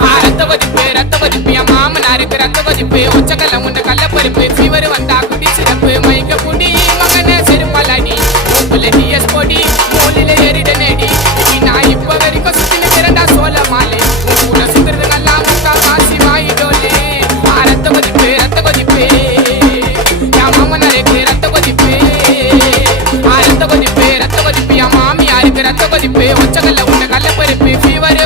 ரத்த கொதிப்பு என் மாமனாருக்கு ரத்த கொதிப்பு ஒச்சக்கல்ல உண்ட கள்ளப்பருப்பு ஃபீவர் வந்தா குடி சிறப்பு மயக்க புடி மகனே செருப்பாலாடி மூக்குல டிஎஸ் பொடி மூலில ஏறிட நேடி நான் இப்ப வரைக்கும் சுத்தின திரண்டா சோழ மாலை உன் கூட சுத்துறது நல்லா முக்கா காசி வாயிடோலே ரத்த கொதிப்பு என் மாமனாருக்கு ரத்த கொதிப்பு என் மாமியாருக்கு ரத்த கொதிப்பு ஒச்சக்கல்ல உண்ட கள்ளப்பருப்பு ஃபீவர்